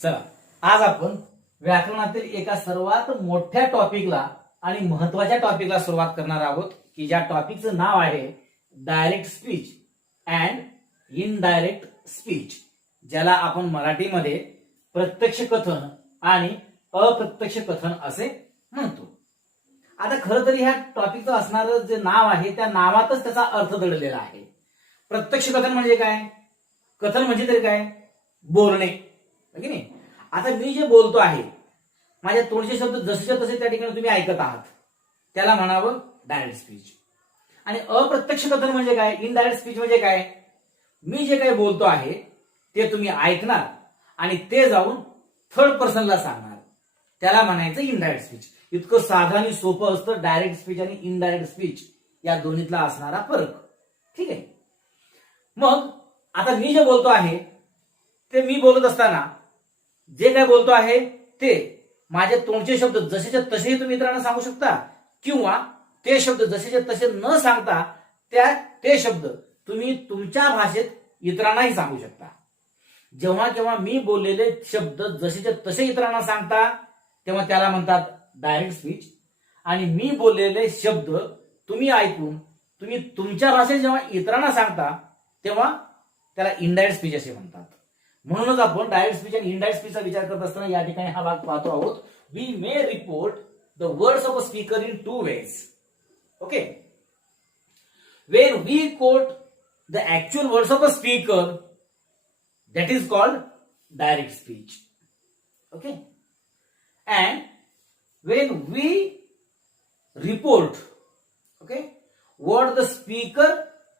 चला, आज आपण व्याकरणातील एका सर्वात मोठ्या टॉपिकला आणि महत्वाच्या टॉपिकला सुरुवात करणार आहोत की ज्या टॉपिकचं नाव आहे direct speech and indirect speech, ज्याला आपण मराठीमध्ये प्रत्यक्ष कथन आणि अप्रत्यक्ष कथन असे म्हणतो. आता खरं तर ह्या टॉपिकचं असणारं जे नाव आहे त्या नावातच त्याचा अर्थ दडलेला आहे. प्रत्यक्ष कथन म्हणजे काय? कथन म्हणजे तरी काय? बोलणे, की नाही? आता मी जे बोलतो आहे, माझ्या तोंडचे शब्द जसेच्या तसे त्या ठिकाणी तुम्ही ऐकत आहात, त्याला म्हणावं डायरेक्ट स्पीच. आणि अप्रत्यक्ष कथन म्हणजे काय? इनडायरेक्ट स्पीच म्हणजे काय? मी जे काही बोलतो आहे ते तुम्ही ऐकणार आणि ते जाऊन थर्ड पर्सनला सांगणार, त्याला म्हणायचं इनडायरेक्ट स्पीच. इतकं साधं आणि सोपं असतं डायरेक्ट स्पीच आणि इनडायरेक्ट स्पीच या दोन्हीतला असणारा फरक. ठीक आहे. मग आता मी जे बोलतो आहे ते मी बोलत असताना जे काय बोलतो आहे ते माझे तोंडचे शब्द जसेच्या तसेही तुम्ही इतरांना सांगू शकता, किंवा ते शब्द जसेच्या तसे न सांगता ते शब्द तुम्ही तुमच्या भाषेत इतरांनाही सांगू शकता. जेव्हा केव्हा मी बोललेले शब्द जसेच्या तसे इतरांना सांगता तेव्हा त्याला म्हणतात डायरेक्ट स्पीच, आणि मी बोललेले शब्द तुम्ही ऐकून तुम्ही तुमच्या भाषेत जेव्हा इतरांना सांगता तेव्हा त्याला इनडायरेक्ट स्पीच असे म्हणतात. म्हणूनच आपण डायरेक्ट स्पीच आणि इनडायरेक्ट स्पीचचा विचार करत असताना या ठिकाणी हा भाग पाहतो आहोत. We may report the words of a speaker in two ways. Okay. When we quote the actual words of a speaker, that is called direct speech. Okay. And when we report, okay, what the speaker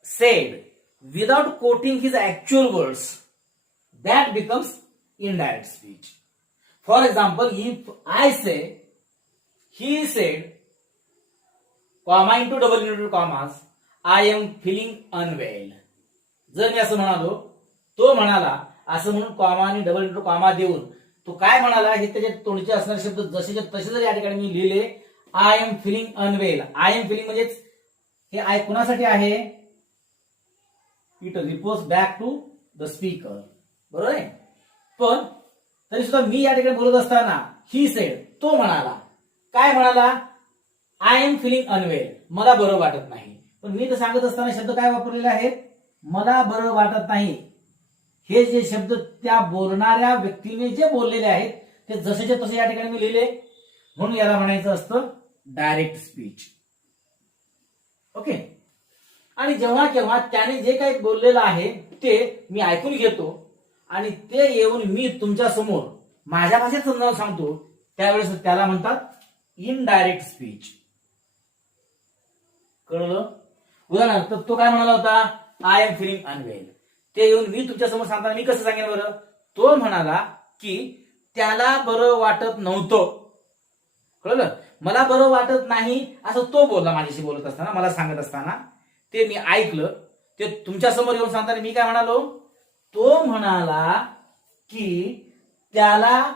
said without quoting his actual words, that becomes indirect speech. For example, if I say, he said, comma into double inverted commas, I am feeling unwell. जर मी असं म्हणालो, तो म्हणाला असं म्हणून comma आणि double into comma देऊन तो काय म्हणाला हे त्याच्या तोंडचे असणारे शब्द जसेच्या तसे जर या ठिकाणी मी लिहिले, I am feeling unwell. I am feeling म्हणजे हे आय कुणासाठी आहे? It reports back to the speaker, बरोबर आहे. पण तरी सुद्धा मी या ठिकाणी बोलत असताना ही सेड, तो म्हणाला, काय म्हणाला? आय एम फिलिंग अनवेल, मला बरं वाटत नाही. पण मी तर सांगत असताना शब्द काय वापरलेले आहेत? मला बरं वाटत नाही. हे जे शब्द त्या बोलणाऱ्या व्यक्तीने जे बोललेले आहेत ते जसेच्या तसे या ठिकाणी मी लिहिले, म्हणून याला म्हणायचं असतं डायरेक्ट स्पीच. ओके. आणि जेव्हा केव्हा त्याने जे काही बोललेलं आहे ते मी ऐकून घेतो आणि ते येऊन मी तुमच्या समोर माझ्या भाषेत समजावून सांगतो, त्यावेळेस त्याला म्हणतात इनडायरेक्ट स्पीच. कळलं? उदाहरणार्थ तो काय म्हणाला होता? I am feeling unwell. ते येऊन मी तुमच्या समोर सांगताना मी कसं सांगेन बरं? तो म्हणाला की त्याला बरं वाटत नव्हतं. कळलं? मला बरं वाटत नाही असं तो बोलला माझ्याशी बोलत असताना, मला सांगत असताना. ते मी ऐकलं. ते तुमच्या समोर येऊन सांगताना मी काय म्हणालो? तो म्हणाला की त्याला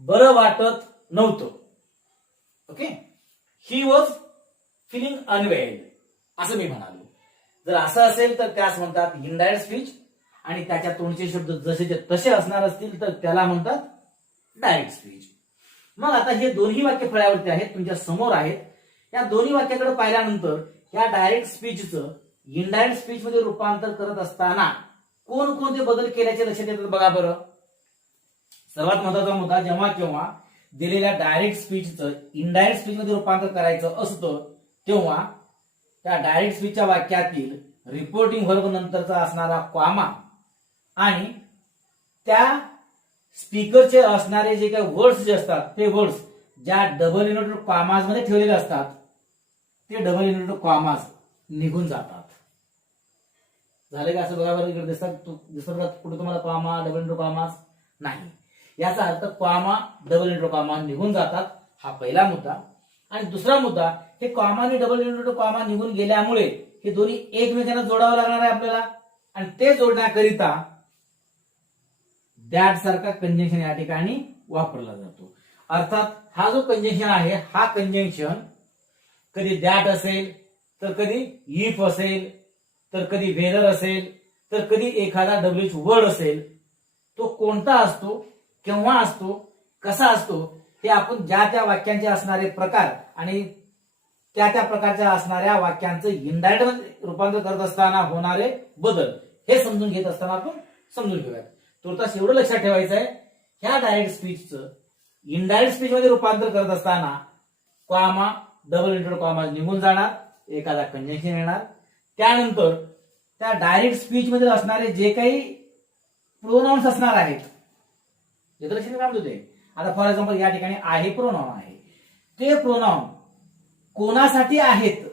बरं वाटत नव्हतं. Okay. He was feeling unwell असं मी म्हणालो. जर असं असेल तर त्यास म्हणतात इनडायरेक्ट स्पीच, आणि त्याच्या तोंडचे शब्द जसेचे तसे असणार असतील तर त्याला म्हणतात डायरेक्ट स्पीच. मग आता हे दोन्ही वाक्य फळ्यावरती आहेत, तुमच्या समोर आहेत. या दोन्ही वाक्याकडे पाहिल्यानंतर या डायरेक्ट स्पीचचं इनडायरेक्ट स्पीच मध्ये रूपांतर करत असताना कोणकोणते बदल केल्याचे लक्षात येतात बघा बरं. सर्वात महत्वाचा मुद्दा, जेव्हा केव्हा दिलेल्या डायरेक्ट स्पीचचं इनडायरेक्ट स्पीच मध्ये रूपांतर करायचं असतं तेव्हा त्या डायरेक्ट स्पीचच्या वाक्यातील रिपोर्टिंग व्हर्ब नंतरचा असणारा कॉमा आणि त्या स्पीकरचे असणारे जे काही वर्ड्स जे असतात ते वर्ड्स ज्या डबल इन्व्हर्टेड कॉमाज मध्ये ठेवलेले असतात ते डबल इन्व्हर्टेड कॉमाज निघून जातात. झाले का? असं बरोबर इकडे दिसतात कुठे तुम्हाला कॉमा डबल इन्व्हर्टेड कॉमाज नाही. याचा अर्थ कॉमा डबल इन्व्हर्टेड कॉमा निघून जातात. हा पहिला मुद्दा. आणि दुसरा मुद्दा, हे कॉमा आणि डबल इन्व्हर्टेड कॉमा निघून गेल्यामुळे हे दोन्ही एकमेकांना जोडावं लागणार आहे आपल्याला, आणि ते जोडण्याकरिता दॅट सारखा कंजंक्शन या ठिकाणी वापरला जातो. अर्थात हा जो कंजंक्शन आहे हा कंजंक्शन कधी दॅट असेल तर कधी इफ असेल तर कधी वेदर असेल तर कधी एखादा डब्ल्यूएच वर्ड असेल. तो कोणता असतो केव्हा असतो, कसा असतो, हे आपण ज्या त्या वाक्यांचे असणारे प्रकार आणि त्या त्या प्रकारच्या असणाऱ्या वाक्यांचं इनडायरेक्ट मध्ये रूपांतर करत असताना होणारे बदल हे समजून घेत असताना आपण समजून घेऊयात. तुर्तास एवढं लक्षात ठेवायचं आहे, ह्या डायरेक्ट स्पीचचं इनडायरेक्ट स्पीच मध्ये रूपांतर करत असताना कॉमा, डबल इंटरव्यू कॉमा निघून जाणार, एखादा कंजंक्शन येणार. त्यानंतर त्या डायरेक्ट स्पीच मध्ये असणारे जे काही प्रोनाउन्स असणार आहेत, जे तर काय म्हणतो आता फॉर एक्झाम्पल या ठिकाणी आहे प्रोनाउन आहे, ते प्रोनाउन कोणासाठी आहेत.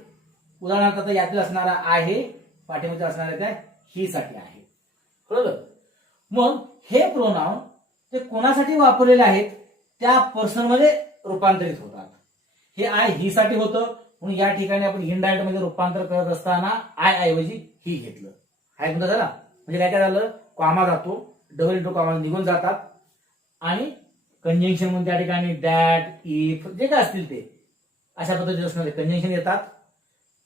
उदाहरणार्थ आता यातील असणारा आहे, पाठीमध्ये असणाऱ्या त्या ही साठी आहे, बरोबर. मग हे प्रोनाउन ते कोणासाठी वापरलेले आहेत, त्या पर्सन मध्ये रूपांतरित होतात. हे आय ही साठी होतं, म्हणून या ठिकाणी आपण इनडायरेक्ट मध्ये रूपांतर करत असताना आय ऐवजी ही घेतलं. हाय म्हणता झाला, म्हणजे काय झालं, कॉमा जातो, डबल इंटू कॉमा निघून जातात आणि कंजंक्शन म्हणून त्या ठिकाणी दॅट, इफ जे काय असतील ते अशा पद्धतीने असणारे कंजंक्शन येतात.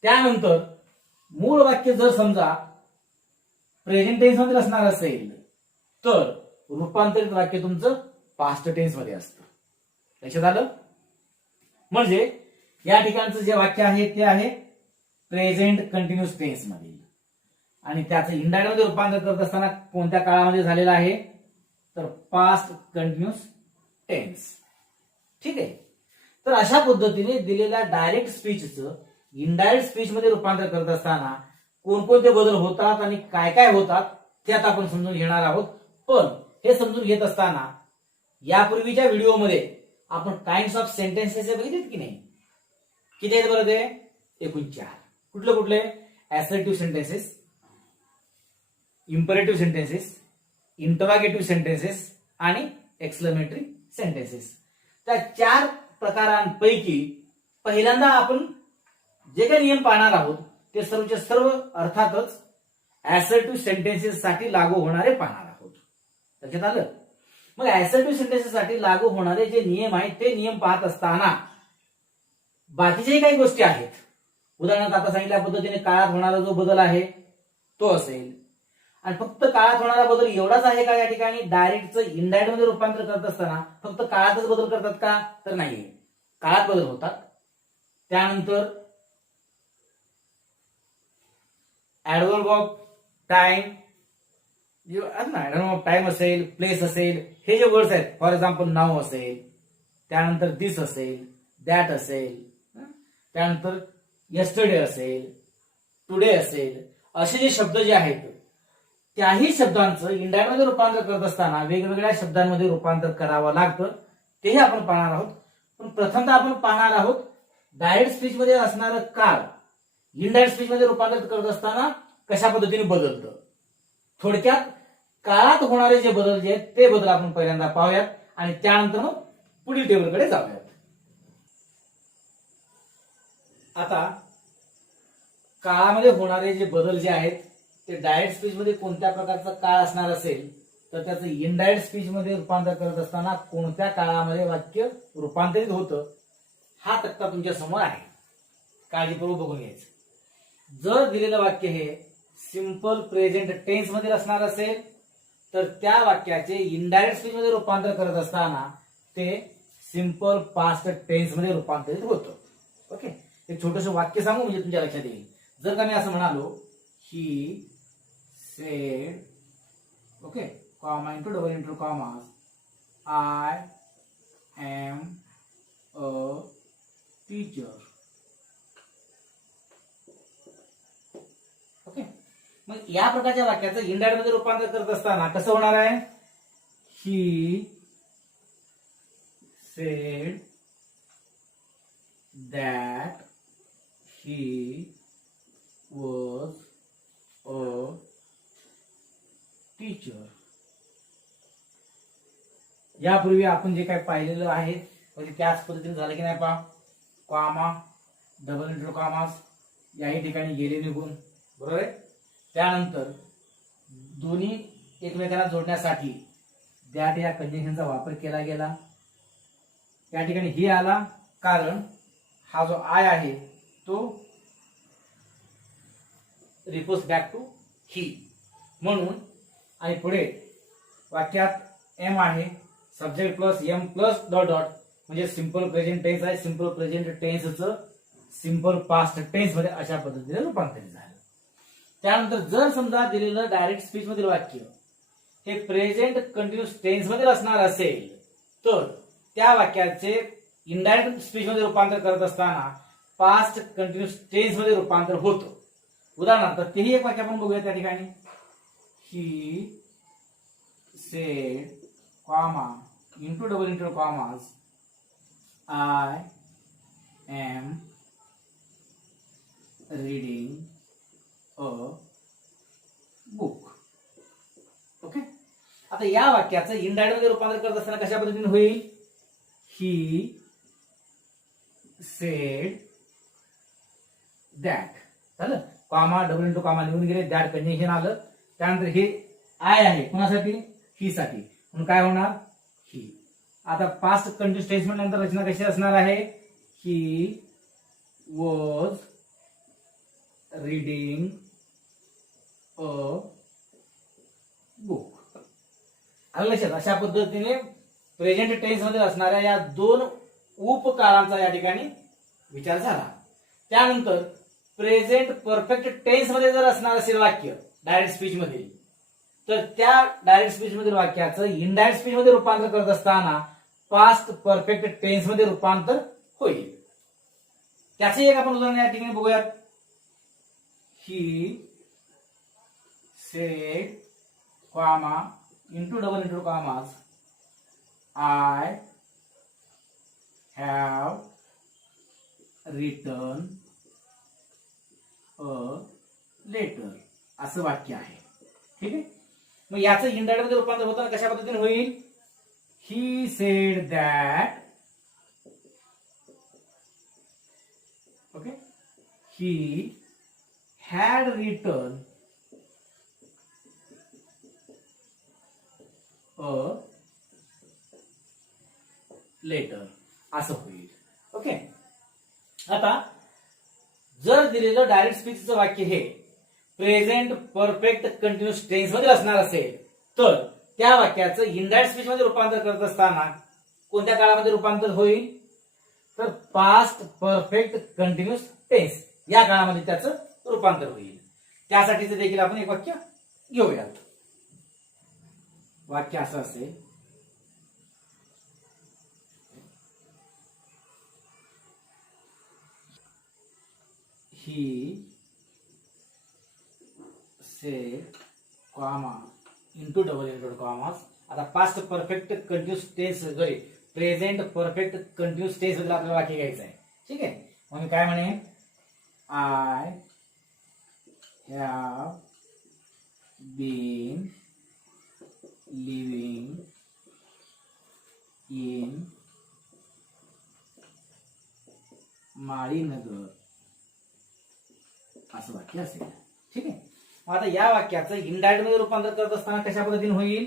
त्यानंतर मूळ वाक्य जर समजा प्रेझेंट टेन्स मध्ये असणार असेल तर रूपांतरित वाक्य तुमचं पास्ट टेन्स मध्ये असतं. लक्षात आलं. म्हणजे या ठिकाणचं जे वाक्य आहे ते आहे प्रेझेंट कंटिन्युअस टेन्स मध्ये आणि त्याचं इनडायरेक्ट मध्ये रूपांतर करत असताना कोणत्या काळामध्ये झालेलं आहे, तर पास्ट कंटिन्युअस टेन्स. ठीक आहे. तर अशा पद्धतीने दिलेल्या डायरेक्ट स्पीचचं इनडायरेक्ट स्पीच मध्ये रूपांतर करत असताना कोणकोणते बदल होतात आणि काय काय होतात ते आता आपण समजून घेणार आहोत. पण हे समजून घेत असताना यापूर्वीच्या व्हिडिओमध्ये आपण काइंड्स ऑफ सेंटेन्सेस बघितलेत की नाही. किती आहेत बरं ते, एकूण 4. कुठले कुठले, assertive sentences, imperative sentences, interrogative sentences आणि एक्सक्लेमेटरी सेंटेन्सेस. त्या 4 प्रकारांपैकी पहिल्यांदा आपण जे काही नियम पाहणार आहोत ते सर्वचे सर्व अर्थातच असर्टिव्ह सेंटेन्सेस साठी लागू होणारे पाहणार आहोत. लक्षात आलं. मग असर्टिव्ह सेंटेन्सेस साठी लागू होणारे जे नियम आहेत ते नियम पाहत असताना बाकीच्याही काही गोष्टी आहेत. उदाहरणार्थ आता सांगितल्या पद्धतीने काळात होणारा जो बदल आहे तो असेल, आणि फक्त काळात होणारा बदल एवढाच आहे का या ठिकाणी, डायरेक्टचं इनडायरेक्ट मध्ये रूपांतर करत असताना फक्त काळातच बदल करतात का, तर नाही, काळात बदल होतात. त्यानंतर adverb of time, adverb of time असेल, प्लेस असेल, हे जे वर्ड्स आहेत फॉर एक्झाम्पल नाऊ असेल, त्यानंतर दिस असेल, दॅट असेल, त्यानंतर यस्टरडे असेल, टुडे असेल, असे जे शब्द जे आहेत त्याही शब्दांचं इंडायरेक्ट मध्ये रूपांतर करत असताना वेगवेगळ्या शब्दांमध्ये रूपांतर करावं लागतं, तेही आपण पाहणार आहोत. पण प्रथमतः आपण पाहणार आहोत डायरेक्ट स्पीच मध्ये असणारं काळ इनडायरेक्ट स्पीच मध्ये रूपांतरित करत असताना कशा पद्धतीने बदलतं. थोडक्यात काळात होणारे जे बदल जे आहेत ते बदल आपण पहिल्यांदा पाहूयात आणि त्यानंतर मग पुढील टेबलकडे जाऊयात. आता काळामध्ये होणारे जे बदल जे आहेत ते डायरेक्ट स्पीच मध्ये कोणत्या प्रकारचा काळ असणार असेल तर त्याचं इनडायरेक्ट स्पीच मध्ये रूपांतर करत असताना कोणत्या काळामध्ये वाक्य रूपांतरित होतं हा तक्ता तुमच्या समोर आहे, काळजीपूर्वक बघून घ्यायचं. जर दिलेलं वाक्य हे सिंपल प्रेझेंट टेन्स मध्ये असणार असेल तर त्या वाक्याचे इनडायरेक्ट स्पीच मध्ये रूपांतर करत असताना ते सिंपल पास्ट टेन्स मध्ये रूपांतरित होतं. ओके, एक छोटंसं वाक्य सांगू म्हणजे तुमच्या लक्षात येईल. जर का मी असं म्हणालो he said, okay, comma into double into comma, I am a teacher. Okay, मग या प्रकारच्या वाक्याचं इनडायरेक्ट मध्ये रूपांतर करत असताना कसं होणार आहे, ही said that he was a teacher. यापूर्वी आपण जे काय पाहिलेलं आहे म्हणजे त्याच पद्धतीने झालं की नाही पहा, कॉमा, डबल इंटू कॉमास याही ठिकाणी गेले निघून, बरोबर आहे. त्यानंतर दोन्ही एकमेकांना जोडण्यासाठी दॅट या कंजंक्शनचा वापर केला गेला. या ठिकाणी ही आला कारण हा जो आय आहे तो रिपोज बॅक टू ही म्हणून, आणि पुढे वाक्यात एम आहे subject plus am plus dot dot म्हणजे सिंपल प्रेझेंट टेन्स आहे. सिंपल प्रेझेंट टेन्सचं सिंपल पास्ट टेन्स मध्ये अशा पद्धतीने रूपांतरित झालं. त्यानंतर जर समजा दिलेलं डायरेक्ट स्पीच मधील वाक्य हे प्रेझेंट कंटिन्युअस टेन्स मध्ये असणार असेल तर त्या वाक्याचे इनडायरेक्ट स्पीच मध्ये रूपांतर करत असताना पास्ट कंटिन्युअस टेन्स मध्ये रूपांतर होतं. उदाहरणार्थ तेही एक वाक्य आपण बघूया त्या ठिकाणी. ही said comma into double into commas I am reading a book. Okay. आता या वाक्याचं इनडायरेक्ट मध्ये रूपांतर करत असताना कशा पद्धतीने होईल. ही सेड दॅट झालं. कॉमा डबल इंटू कॉमा लिहून गेले. दॅट कंजंक्शन आलं. त्यानंतर हे आय आहे कोणासाठी ही साठी म्हणून काय होणार ही. आता पास्ट कंटिन्युअस टेन्स नंतर रचना कशी असणार आहे. He was reading a book. आलं लक्षात. अशा पद्धतीने प्रेझेंट टेन्स मध्ये असणाऱ्या या दोन उपकाळांचा या ठिकाणी विचार झाला. त्यानंतर प्रेझेंट परफेक्ट टेन्स मध्ये जर असणार असेल वाक्य डायरेक्ट स्पीच मधील तर त्या डायरेक्ट स्पीच मधील वाक्याचं इनडायरेक्ट स्पीच मध्ये रूपांतर करत असताना पास्ट परफेक्ट टेन्स मध्ये रूपांतर होईल. त्याचं एक आपण उदाहरण या ठिकाणी बघूयात. He said comma into double into commas I have return a letter असं वाक्य आहे. ठीक आहे. मग याचं इनडायरेक्ट मध्ये रूपांतर होताना कशा पद्धतीने होईल. He said that. Okay. He had return a letter असं होईल. ओके. आता जर दिलेलं डायरेक्ट स्पीचचं वाक्य हे प्रेझेंट परफेक्ट कंटिन्युअस टेन्स मध्ये असणार असेल तर त्या वाक्याचं इनडायरेक्ट स्पीच मध्ये रूपांतर करत असताना कोणत्या काळामध्ये रूपांतर होईल तर पास्ट परफेक्ट कंटिन्युअस टेन्स या काळामध्ये त्याचं रूपांतर होईल. त्यासाठीच देखील आपण एक वाक्य घेऊयात. वाक्य असं असेल. ही said comma into double into commas. आता पास्ट परफेक्ट कंटिन्युअस टेन्स जरी प्रेझेंट परफेक्ट कंटिन्युअस टेन्स बद्दल आपल्याला वाक्य घ्यायचं आहे. ठीक आहे. मग मी काय म्हणे. I have been living in Malinagar असं वाक्य असेल. ठीक आहे. मग आता या वाक्याचं इनडायरेक्ट मध्ये रूपांतर करत असताना कशा पद्धतीने होईल.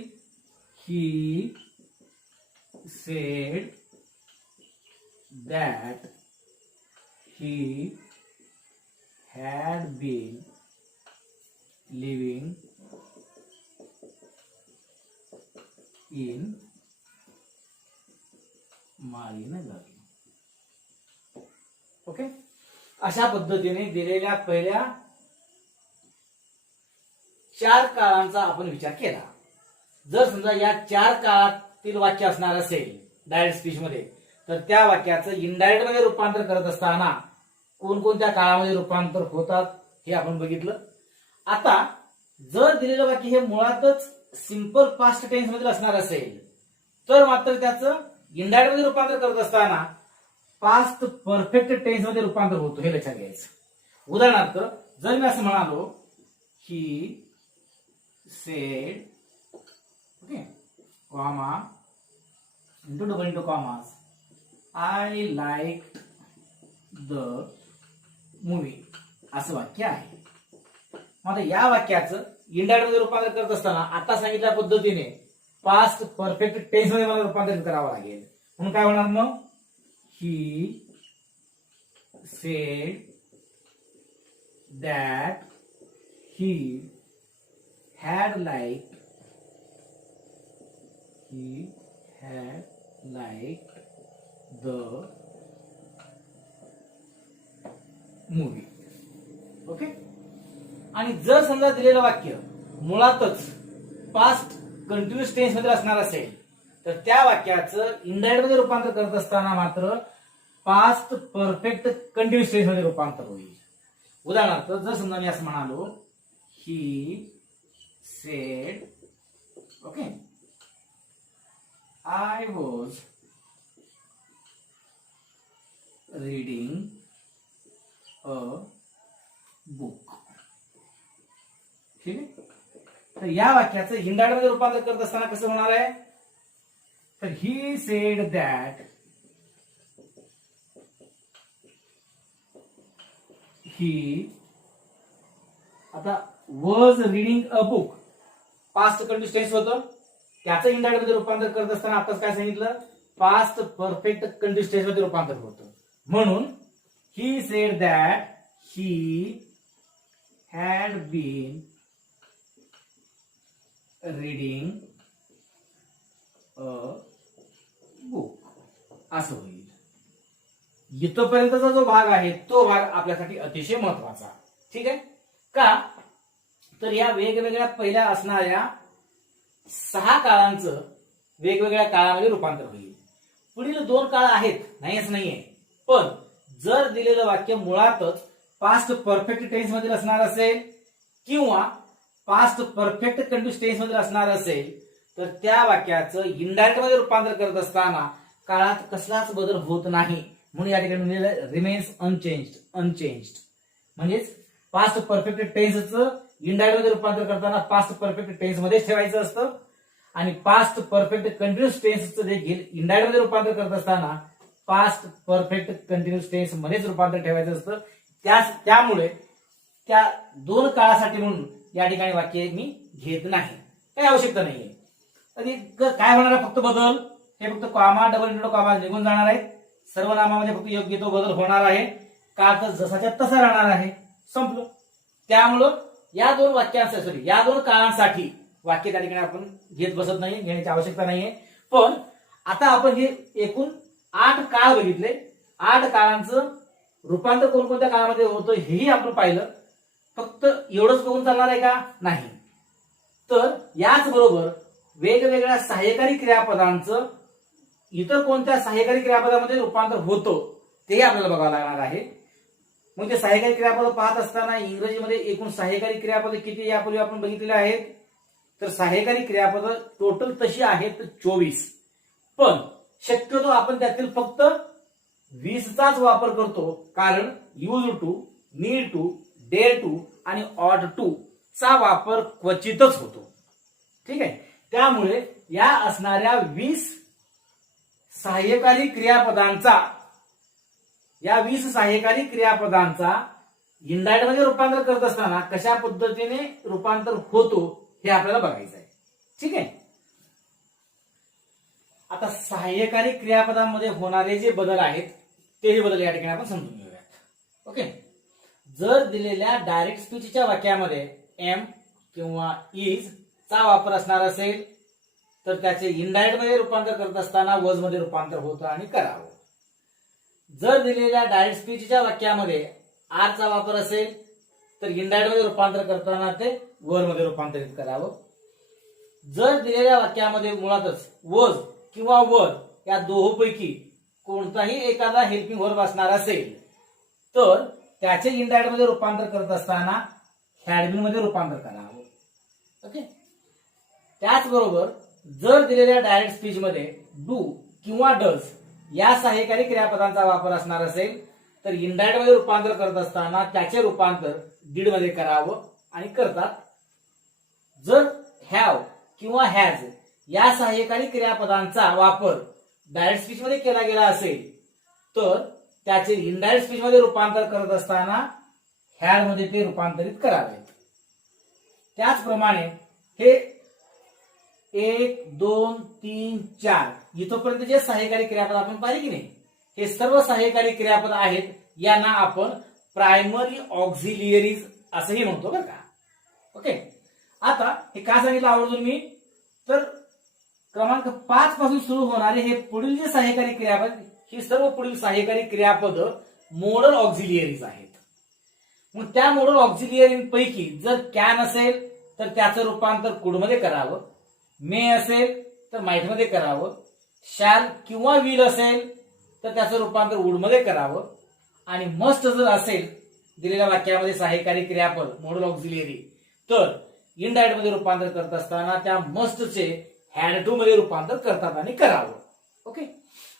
He said that he had been living in Malinagar. Okay. अशा पद्धतीने दिलेल्या पहिल्या 4 काळांचा आपण विचार केला. जर समजा या 4 काळातील वाक्य असणार असेल डायरेक्ट स्पीच मध्ये तर त्या वाक्याचं इनडायरेक्ट मध्ये रूपांतर करत असताना कोणकोणत्या काळामध्ये रूपांतर होतात हे आपण बघितलं. आता जर दिलेलं वाक्य हे मुळातच सिंपल पास्ट टेन्स मध्ये असणार असेल तर मात्र त्याचं इनडायरेक्ट मध्ये रूपांतर करत असताना पास्ट परफेक्ट टेन्स मध्ये रूपांतर होतो हे लक्षात घ्यायचं. उदाहरणार्थ जर मी असं म्हणालो he said okay comma into double into commas I like the movie असं वाक्य आहे. मग आता या वाक्याचं इनडायरेक्ट मध्ये रूपांतर करत असताना आता सांगितल्या पद्धतीने पास्ट परफेक्ट टेन्स मध्ये मला रूपांतरित करावं लागेल. म्हणून काय होणार मग. ही said that he had like had liked the movie. Okay. आणि जर समजा दिलेलं वाक्य मुळातच पास्ट कंटिन्युअस टेन्स मध्ये असणार असेल तर त्या वाक्याचं इनडायरेक्ट मध्ये रूपांतर करत असताना मात्र पास्ट परफेक्ट कंटिन्युअस टेन्स मध्ये रूपांतर होईल. उदाहरणार्थ जर समजा मी असं म्हणालो he said, okay, I was reading a book. ठीक आहे. तर या वाक्याचं इनडायरेक्ट मध्ये रूपांतर करत असताना कसं होणार आहे, तर ही सेड दॅट ही, आता was reading a book past continuous tense होतं, त्याचं इनडायरेक्ट मध्ये रूपांतर करत असताना आताच काय सांगितलं, पास्ट परफेक्ट कंटिन्युअस टेन्स मध्ये रूपांतर होतं. म्हणून he said that he had been reading a book असं होईल. इथपर्यंतचा जो भाग आहे तो भाग आपल्यासाठी अतिशय महत्वाचा. ठीक आहे का, तर या वेगवेगळ्या पहिल्या असणाऱ्या 6 काळांचं वेगवेगळ्या काळामध्ये रूपांतर होईल. पुढील 2 काळ आहेत, नाही असं नाहीये, पण जर दिलेलं वाक्य मुळातच पास्ट परफेक्ट टेन्स मध्ये असणार असेल किंवा पास्ट परफेक्ट कंटिन्युअस टेन्स मध्ये असणार असेल तर त्या वाक्याचं इनडायरेक्ट मध्ये रूपांतर करत असताना काळात कसलाच बदल होत नाही. म्हणून या ठिकाणी रिमेन्स अनचेंज्ड. म्हणजेच पास्ट परफेक्ट टेन्सचं इनडायरेक्ट मध्ये रूपांतर करताना पास्ट परफेक्ट टेन्स मध्येच ठेवायचं असतं आणि पास्ट परफेक्ट कंटिन्युअस टेन्सचं देखील इनडायरेक्ट मध्ये रूपांतर करत असताना पास्ट परफेक्ट कंटिन्युअस टेन्स मध्येच रूपांतर ठेवायचं असतं. त्यामुळे त्या 2 काळासाठी म्हणून या ठिकाणी वाक्य मी घेत नाही, काही आवश्यकता नाहीये. काय होणार आहे, फक्त बदल हे फक्त कॉमा डबल इंटू कॉमा निघून जाणार आहेत. सर्वनामामध्ये फक्त योग्य तो बदल होणार आहे, काळ तर जसाच्या तसा राहणार आहे, संपलं. त्यामुळं या 2 वाक्यांसाठी या 2 काळांसाठी वाक्य त्या ठिकाणी आपण घेत बसत नाहीये, घेण्याची आवश्यकता नाहीये. पण आता आपण हे एकूण 8 काळ बघितले. 8 काळांचं रूपांतर कोणकोणत्या काळामध्ये होतं हेही आपण पाहिलं. फक्त एवढंच बघून चालणार आहे का, नाही. तर याच बरोबर वेगवेगळ्या सहाय्यकारी क्रियापदांचं इतर कोणत्या सहाय्यकारी क्रियापदामध्ये रूपांतर होतं ते आपल्याला बघावं लागणार आहे. मग ते सहाय्यकारी क्रियापद पाहत असताना इंग्रजीमध्ये एकूण सहाय्यकारी क्रियापद किती यापूर्वी आपण बघितलेले आहेत. तर सहाय्यकारी क्रियापद टोटल तशी आहेत 24. पण शक्यतो आपण त्यातील फक्त 20चाच वापर करतो, कारण use to, need to, dare to आणि ऑट टू चा वापर क्वचितच होतो. ठीक आहे. त्यामुळे या असणाऱ्या 20 सहाय्यकारी क्रियापदांचा इनडायरेक्ट मध्ये रूपांतर करत असताना कशा पद्धतीने रूपांतर होतो हे आपल्याला बघायचं आहे. ठीक आहे. आता सहाय्यकारी क्रियापदांमध्ये होणारे जे बदल आहेत तेही बदल या ठिकाणी आपण समजून घेऊयात. ओके. जर दिलेल्या डायरेक्ट स्पीचच्या वाक्यामध्ये एम किंवा इज चा वापर असणार असेल तर त्याचे इनडायरेक्ट मध्ये रूपांतर करत असताना वॉज मध्ये रूपांतर होतं आणि करावं. जर दिलेल्या डायरेक्ट स्पीचच्या वाक्यामध्ये आर चा वापर असेल तर इनडायरेक्ट मध्ये रूपांतर करताना ते वर मध्ये रूपांतरित करावं. जर दिलेल्या वाक्यामध्ये मुळातच वॉज किंवा वर या दोहोपैकी कोणताही एखादा हेल्पिंग वर्ब असणार असेल तर त्याचे इनडायरेक्ट मध्ये रूपांतर करत असताना हॅड बीन मध्ये रूपांतर करावं. ओके. त्याचबरोबर जर दिलेल्या डायरेक्ट स्पीच मध्ये डू किंवा डज या सहाय्यकारी क्रियापदांचा वापर असणार असेल तर इनडायरेक्ट मध्ये रूपांतर करत असताना त्याचे रूपांतर डीड मध्ये करावं आणि करतात. जर हॅव किंवा हॅज या सहाय्यकारी क्रियापदांचा वापर डायरेक्ट स्पीच मध्ये केला गेला असेल तर त्याचे इनडायरेक्ट स्पीच मध्ये रूपांतर करत असताना हॅड मध्ये ते रूपांतरित करावेत. त्याचप्रमाणे हे 1, 2, 3, 4 इथपर्यंत जे सहाय्यकारी क्रियापद आपण पाहिले की नाही, हे सर्व सहाय्यकारी क्रियापद आहेत. यांना आपण प्रायमरी ऑक्झिलियरीज असंही म्हणतो बरं का. ओके. आता हे का सांगितलं आवर्जून मी, तर क्रमांक 5 पासून सुरू होणारे हे पुढील जे सहाय्यकारी क्रियापद, ही सर्व पुढील सहाय्यकारी क्रियापद मोडल ऑक्झिलिअरीज आहेत. मग त्या मोडल ऑक्झिलिअरींपैकी जर कॅन असेल तर त्याचं रूपांतर कुड मध्ये करावं, मे असेल तर माइट मध्ये करावं, शॅल किंवा विल असेल तर त्याचं रूपांतर वुड मध्ये करावं, आणि मस्ट जर असेल दिलेल्या वाक्यामध्ये सहाय्यकारी क्रियापद मोडल ऑक्झिलिअरी तर इनडायरेक्ट मध्ये रूपांतर करत असताना त्या मस्टचे हॅड टू मध्ये रूपांतर करतात आणि करावं. ओके,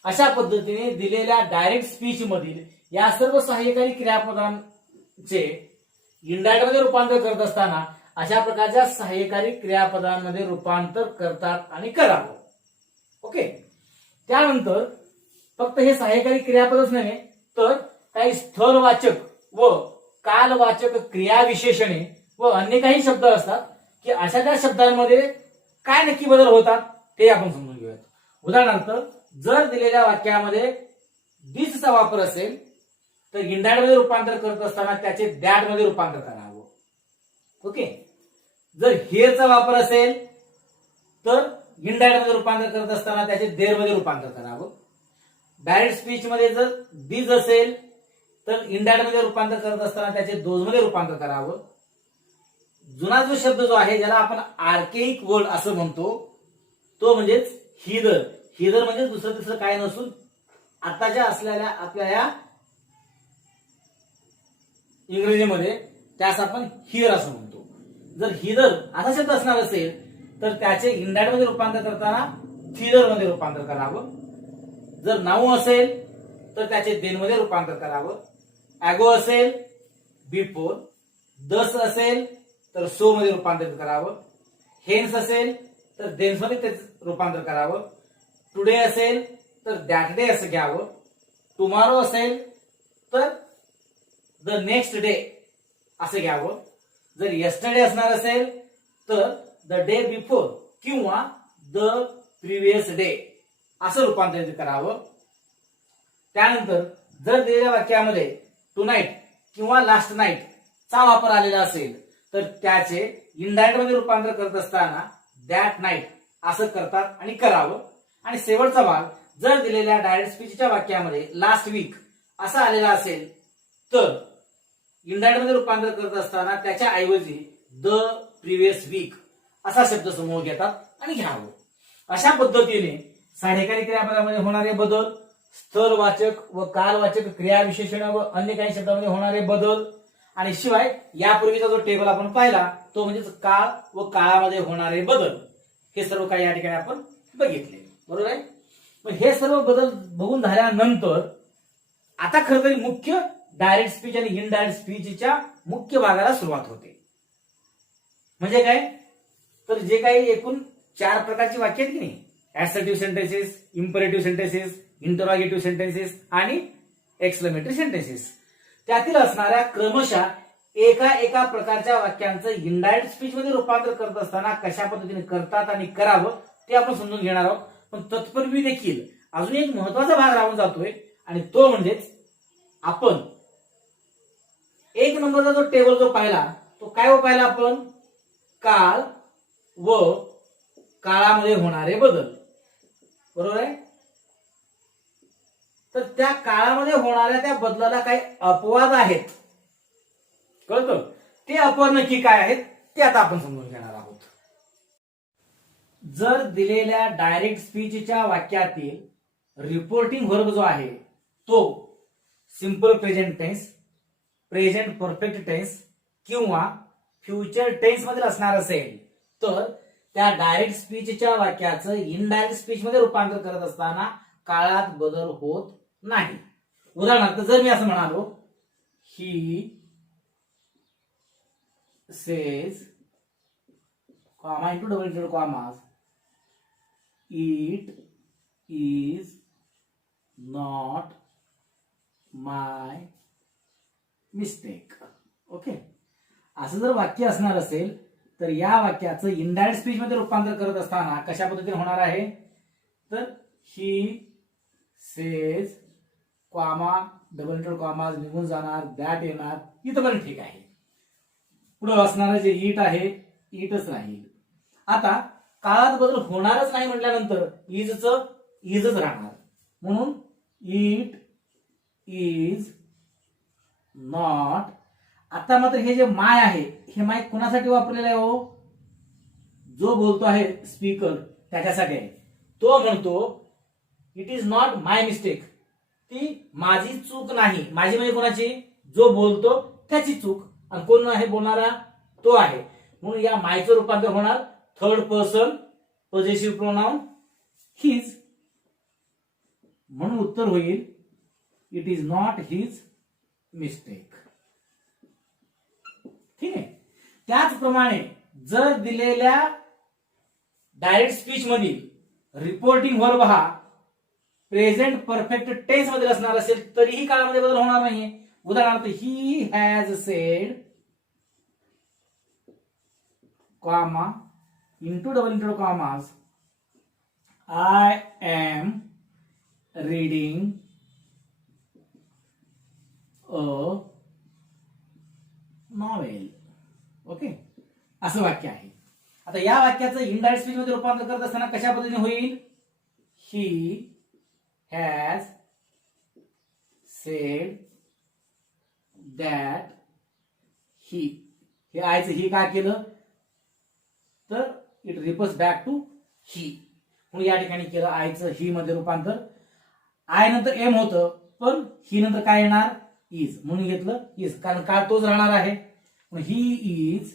अशा पद्धतीने दिलेल्या डायरेक्ट स्पीच मधील या सर्व सहाय्यकारी क्रियापदांचे इनडायरेक्ट मध्ये रूपांतर करत असताना अशा प्रकारच्या सहाय्यकारी क्रियापदांमध्ये रूपांतर करतात आणि करावं. ओके, त्यानंतर फक्त हे सहाय्यकारी क्रियापदच नव्हे तर काही स्थलवाचक व कालवाचक क्रियाविशेषणे व अन्य काही शब्द असतात की अशा त्या शब्दांमध्ये काय नक्की बदल होतात ते आपण समजून घेऊयात. उदाहरणार्थ, जर दिलेल्या वाक्यामध्ये दिसचा वापर असेल तर इनडायरेक्ट मध्ये रूपांतर करत असताना त्याचे दॅट मध्ये रूपांतर करावं. ओके, जर हेरचा वापर असेल तर इनडायरेक्ट मध्ये रूपांतर करत असताना त्याचे देर मध्ये रूपांतर करावं. डायरेक्ट स्पीच मध्ये जर बीज असेल तर इनडायरेक्ट मध्ये रूपांतर करत असताना त्याचे दोज मध्ये रूपांतर करावं. जुना जो शब्द जो आहे ज्याला आपण आर्केइक वर्ड असं म्हणतो तो म्हणजेच हिदर. हिदर म्हणजे दुसरं तिसरं काय नसून आताच्या असलेल्या आपल्या या इंग्रजीमध्ये त्यास आपण हिअर असं म्हणतो. जर हिदर असा शब्द असणार असेल तर त्याचे इनडायरेक्ट मध्ये रूपांतर करताना थिदर मध्ये रूपांतर करावं. जर नाऊ असेल तर त्याचे देन मध्ये रूपांतर करावं. ॲगो असेल बिफोर, दस असेल तर सो मध्ये रूपांतरित करावं. हेन्स असेल तर देन्स मध्ये त्याचं रूपांतर करावं. टुडे असेल तर दॅट डे असं घ्यावं. टुमॉरो असेल तर द नेक्स्ट डे असं घ्यावं. जर येस्टरडे असणार असेल तर द डे बिफोर किंवा द प्रिव्हियस डे असं रूपांतरित करावं. त्यानंतर जर दिलेल्या वाक्यामध्ये टू नाईट किंवा लास्ट नाईट चा वापर आलेला असेल तर त्याचे इनडायरेक्ट मध्ये रूपांतर करत असताना दॅट नाईट असं करतात आणि करावं. आणि शेवटचा भाग, जर दिलेल्या डायरेक्ट स्पीचच्या वाक्यामध्ये लास्ट वीक असा आलेला असेल तर इनडायरेक्ट मध्ये रूपांतर करत असताना त्याच्या ऐवजी द प्रिव्हियस वीक असा शब्द समूह घेतात आणि घ्यावं. अशा पद्धतीने सहाय्यकारी क्रियापदामध्ये होणारे बदल, स्थलवाचक व कालवाचक क्रियाविशेषण व अन्य काही शब्दांमध्ये होणारे बदल, आणि शिवाय यापूर्वीचा जो टेबल आपण पाहिला तो म्हणजेच काळ व काळामध्ये होणारे बदल, हे सर्व काही या ठिकाणी आपण बघितले. बरोबर आहे. मग हे सर्व बदल बघून झाल्यानंतर आता खरं तरी मुख्य डायरेक्ट स्पीच आणि इनडायरेक्ट स्पीचच्या मुख्य भागाला सुरुवात होते. म्हणजे काय, तर जे काही एकूण 4 प्रकारची वाक्य आहेत की नाही, ऍसर्टिव्ह sentences, imperative sentences, interrogative sentences आणि एक्सक्लेमेटरी सेंटेन्सेस, त्यातील असणाऱ्या क्रमशः एका एका प्रकारच्या वाक्यांचं इनडायरेक्ट स्पीच मध्ये रूपांतर करत असताना कशा पद्धतीने करतात आणि करावं ते आपण समजून घेणार आहोत. पण तत्पूर्वी देखील अजून एक महत्वाचा भाग राहून जातोय आणि तो म्हणजेच आपण 1 नंबरचा जो टेबल जो पाहिला तो काय पाहिला आपण, काळ व काळामध्ये होणारे बदल. बरोबर आहे. तर त्या काळामध्ये होणाऱ्या त्या बदलाला काही अपवाद आहेत, कळतं. ते अपवाद नक्की काय आहेत ते आता आपण समजून घेणार आहोत. जर दिलेल्या डायरेक्ट स्पीचच्या वाक्यातील रिपोर्टिंग व्हर्ब जो आहे तो simple present tense, present perfect tense किंवा फ्युचर टेन्स मध्ये असणार असेल तर त्या डायरेक्ट स्पीचच्या वाक्याचं इनडायरेक्ट स्पीच मध्ये रूपांतर करत असताना काळात बदल होत नाही. उदाहरणार्थ, जर मी असं म्हणालो, he says comma into double into comma, it is not my mistake. Okay, असं जर वाक्य असणार असेल तर या वाक्याचं इनडायरेक्ट स्पीच मध्ये रूपांतर करत असताना कशा पद्धतीने होणार आहे, तर he says comma double into comma निघून जाणार, दॅट येणार, इथं पण ठीक आहे. पुढे असणारं जे इट आहे इटच राहील. आता काळात बदल होणारच नाही म्हटल्यानंतर इजच राहणार. म्हणून इट इज नॉट. आता मात्र हे जे माय आहे, हे माय कोणासाठी वापरलेलं आहे हो? जो बोलतो आहे स्पीकर त्याच्यासाठी आहे. तो म्हणतो it is not my mistake. ती माझी चूक नाही. माझी म्हणजे कोणाची? जो बोलतो त्याची चूक. आणि कोण आहे बोलणारा? तो आहे. म्हणून या मायचं रूपांतर होणार थर्ड पर्सन पॉझेसिव्ह प्रोनाउन हिज. म्हणून उत्तर होईल it is not his mistake. ठीक आहे. त्याचप्रमाणे जर दिलेल्या डायरेक्ट स्पीच मधील रिपोर्टिंग वर्ब हा प्रेझेंट परफेक्ट टेन्स मध्ये असणार असेल तरीही काळामध्ये बदल होणार नाहीये. उदाहरणार्थ he has sed comma into double into commas I am reading a novel. Okay, असं वाक्य आहे. आता या वाक्याचं इनडायरेक्ट स्पीच मध्ये रूपांतर करत असताना कशा पद्धतीने होईल? ही हॅज सेड दॅट ही. हे आयचं ही का केलं तर इट रिफर्स बॅक टू ही. म्हणून या ठिकाणी केलं आयचं ही मध्ये रूपांतर. आय नंतर एम होतं पण ही नंतर काय येणार? इज. म्हणून घेतलं इज, कारण काळ तोच राहणार आहे. He is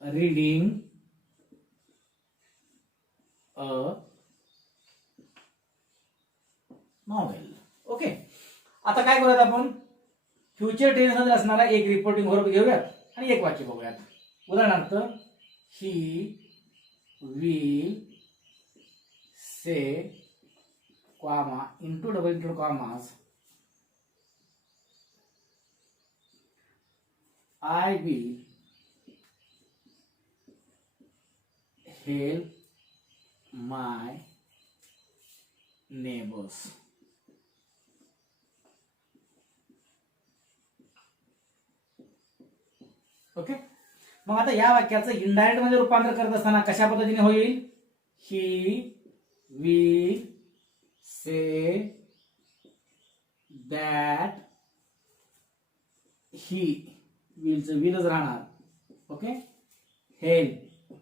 reading a novel. Okay, आता काय करूयात आपण? फ्युचर टेन्स मध्ये असणारा एक रिपोर्टिंग वर्ब घेऊयात आणि एक वाक्य बघूयात. उदाहरणार्थ he will say comma into double into commas I will help my neighbors. Okay, मग आता या वाक्याचं इनडायरेक्ट मध्ये रूपांतर करत असताना कशा पद्धतीने होईल? He will say that he. विलचं विलच राहणार. Okay, help.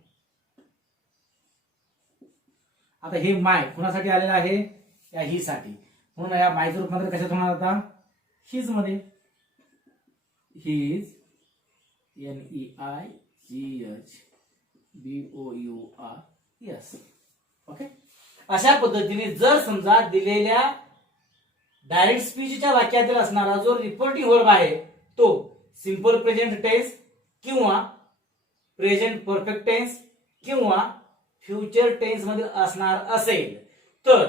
आता हे माय कुणासाठी आलेलं आहे? या ही साठी. म्हणून या मायचं रूपांतर कशात होणार? आता हिज मध्ये. His NEIGHBOURS. ओके, अशा पद्धतीने जर समजा दिलेल्या डायरेक्ट स्पीचच्या वाक्यातील असणारा जो रिपोर्टिंग वर्ब आहे तो सिंपल प्रेझेंट टेन्स किंवा प्रेझेंट परफेक्ट टेन्स किंवा फ्युचर टेन्स मध्ये असणार असेल तर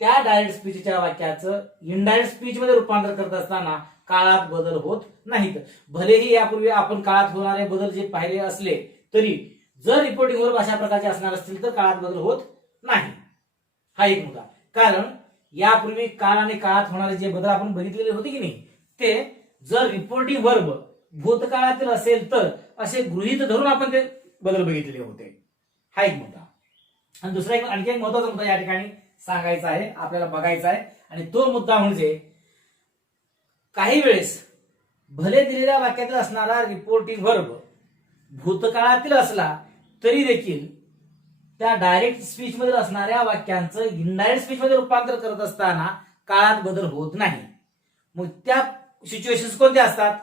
त्या डायरेक्ट स्पीचच्या वाक्याचं इनडायरेक्ट स्पीच मध्ये रूपांतर करत असताना काळात बदल होत नाहीत. भलेही यापूर्वी आपण काळात होणारे बदल जे पाहिले असले तरी जर रिपोर्टिंग वर्ब अशा प्रकारचे असणार असतील तर काळात बदल होत नाही. हा एक मुद्दा. कारण यापूर्वी काळ आणि काळात होणारे जे बदल आपण बघितलेले होते की नाही ते जर रिपोर्टिंग वर्ब भूतकाळातील असेल तर असे गृहीत धरून आपण ते बदल बघितलेले होते. हा एक मुद्दा. आणि दुसरा एक आणखी एक महत्वाचा मुद्दा या ठिकाणी सांगायचा आहे, आपल्याला बघायचा आहे. आणि तो मुद्दा म्हणजे काही वेळेस भले दिलेल्या वाक्यातील असणारा रिपोर्टिंग वर्ब भूतकाळातील असला तरी देखील त्या डायरेक्ट स्पीच मध्ये असणाऱ्या वाक्यांचं इनडायरेक्ट स्पीच मध्ये रूपांतर करत असताना काळात बदल होत नाही. मग त्या सिच्युएशन्स कोणत्या असतात?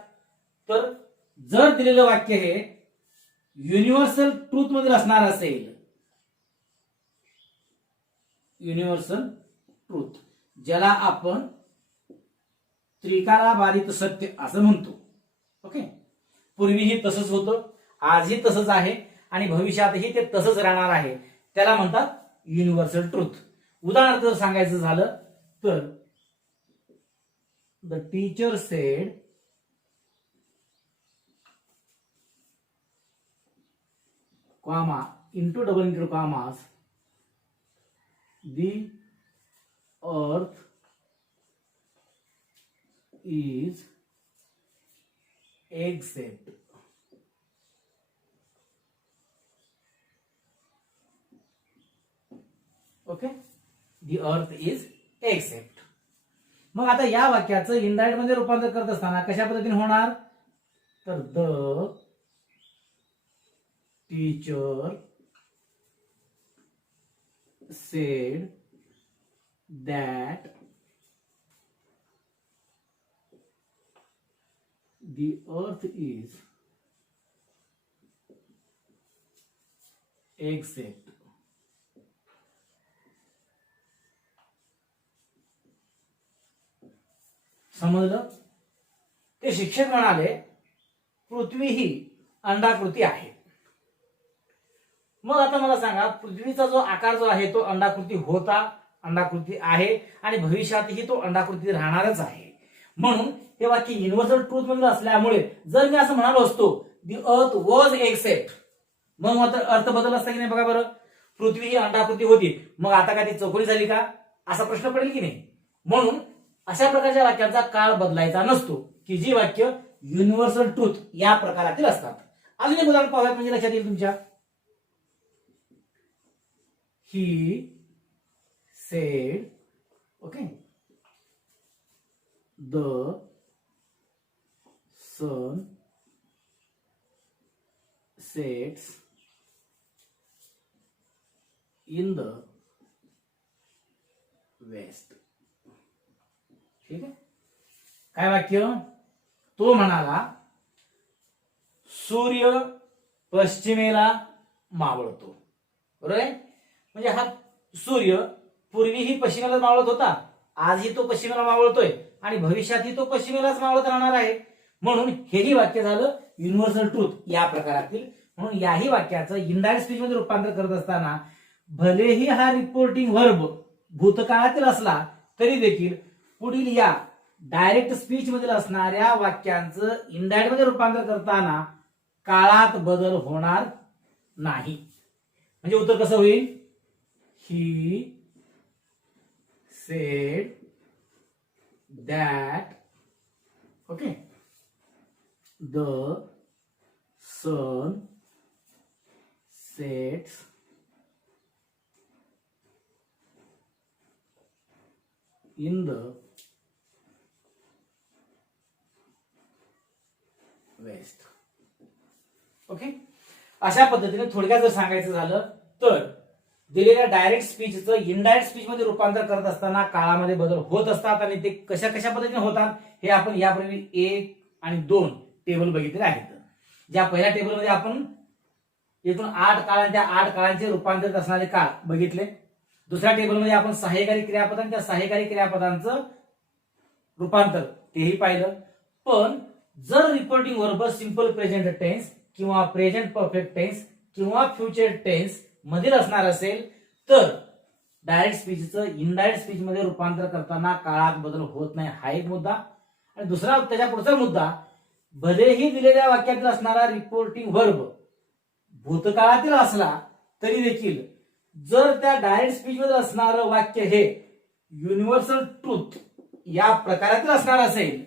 तर जर दिलेलं वाक्य हे युनिव्हर्सल ट्रूथ मध्ये असणार असेल, युनिव्हर्सल ट्रूथ ज्याला आपण त्रिकालाबाधित सत्य असं म्हणतो. ओके, पूर्वीही तसंच होतं, आजही तसंच आहे आणि भविष्यातही ते तसंच राहणार आहे, त्याला म्हणतात युनिव्हर्सल ट्रूथ. उदाहरणार्थ जर सांगायचं झालं तर the teacher said comma into double into commas the earth is except okay, the earth is accept. मग आता या वाक्याचं इनडायरेक्ट मध्ये रूपांतर करत असताना कशा पद्धतीने होणार, तर the teacher sed that the earth is except. समजलं? ते शिक्षक म्हणाले पृथ्वी ही अंडाकृती आहे. मग आता मला सांगा, पृथ्वीचा जो आकार जो आहे तो अंडाकृती होता, अंडाकृती आहे आणि भविष्यातही तो अंडाकृती राहणारच आहे. म्हणून हे वाक्य युनिव्हर्सल ट्रूथ मधलं असल्यामुळे जर मी असं म्हणालो असतो दी अर्थ वॉज एक्सेप्ट, मग मात्र अर्थ बदल असता की नाही बघा बरं. पृथ्वी ही अंडाकृती होती, मग आता काय ती चौकोनी झाली का, असा प्रश्न पडेल की नाही. म्हणून अशा प्रकारच्या वाक्याचा काळ बदलायचा नसतो की जी वाक्य युनिव्हर्सल ट्रूथ या प्रकारातील असतात. अजून एक उदाहरण पाहूयात म्हणजे लक्षात येईल तुमच्या. He said, okay, the sun sets in the west. ठीक आहे. काय वाक्य, तो म्हणाला सूर्य पश्चिमेला मावळतो. बरोबर आहे. म्हणजे हा सूर्य पूर्वीही पश्चिमेला मावळत होता, आजही तो पश्चिमेला मावळतोय आणि भविष्यातही तो पश्चिमेलाच मावळत राहणार आहे. म्हणून हेही वाक्य झालं युनिव्हर्सल ट्रूथ या प्रकारातील. म्हणून याही वाक्याचं इनडायरेक्ट स्पीच मध्ये रूपांतर करत असताना भलेही हा रिपोर्टिंग व्हर्ब भूतकाळातील असला तरी देखील पुढील या डायरेक्ट स्पीच मधील असणाऱ्या वाक्यांचं इनडायरेक्ट मध्ये रूपांतर करताना काळात बदल होणार नाही. म्हणजे उत्तर कसं होईल, he sed that, okay, the sun sets in the west. Okay, अशा पद्धतीने थोडक्यात जर सांगायचं झालं तर दिलेल्या डायरेक्ट स्पीचचं इनडायरेक्ट स्पीच मध्ये रूपांतर करत असताना काळामध्ये बदल होत असतात आणि ते कशा कशा पद्धतीने होतात हे आपण यापूर्वी 1 आणि 2 टेबल बघितले आहेत. ज्या पहिल्या टेबलमध्ये आपण एकूण 8 काळ आणि त्या 8 काळांचे रूपांतरित असणारे काळ बघितले. दुसऱ्या टेबलमध्ये आपण सहाय्यकारी क्रियापद आणि त्या सहाय्यकारी क्रियापदांचं रूपांतर तेही पाहिलं. पण जर reporting verb simple present tense किंवा प्रेझेंट परफेक्ट टेन्स किंवा फ्युचर टेन्स मधील असणार असेल तर डायरेक्ट स्पीचचं इनडायरेक्ट स्पीच मध्ये रूपांतर करताना काळात बदल होत नाही, हा एक मुद्दा. आणि दुसरा त्याच्या पुढचा मुद्दा, भलेही दिलेल्या वाक्यातील असणारा रिपोर्टिंग वर्ब भूतकाळातील असला तरी देखील जर त्या डायरेक्ट स्पीच मध्ये असणारं वाक्य हे युनिव्हर्सल ट्रूथ या प्रकारातील असणार असेल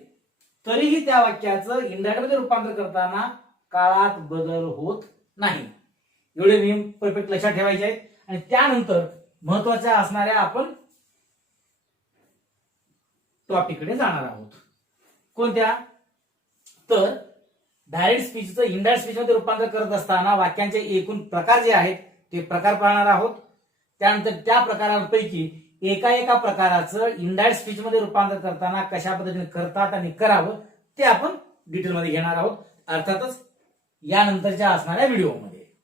तरीही त्या वाक्याचं इनडायरेक्ट मध्ये रूपांतर करताना काळात बदल होत नाही. एवढे नियम परफेक्ट लक्षात ठेवायचे आहेत. आणि त्यानंतर महत्वाच्या असणाऱ्या आपण टॉपिककडे जाणार आहोत. कोणत्या, तर डायरेक्ट स्पीचचं इनडायरेक्ट स्पीच मध्ये रूपांतर करत असताना वाक्यांचे एकूण प्रकार जे आहेत ते प्रकार पाहणार आहोत. त्यानंतर त्या प्रकारांपैकी एका प्रकाराचं इनडायरेक्ट स्पीच मध्ये रूपांतर करताना कशा पद्धतीने करतात आणि करावं ते आपण डिटेलमध्ये घेणार आहोत, अर्थातच यानंतरच्या असणाऱ्या व्हिडिओमध्ये.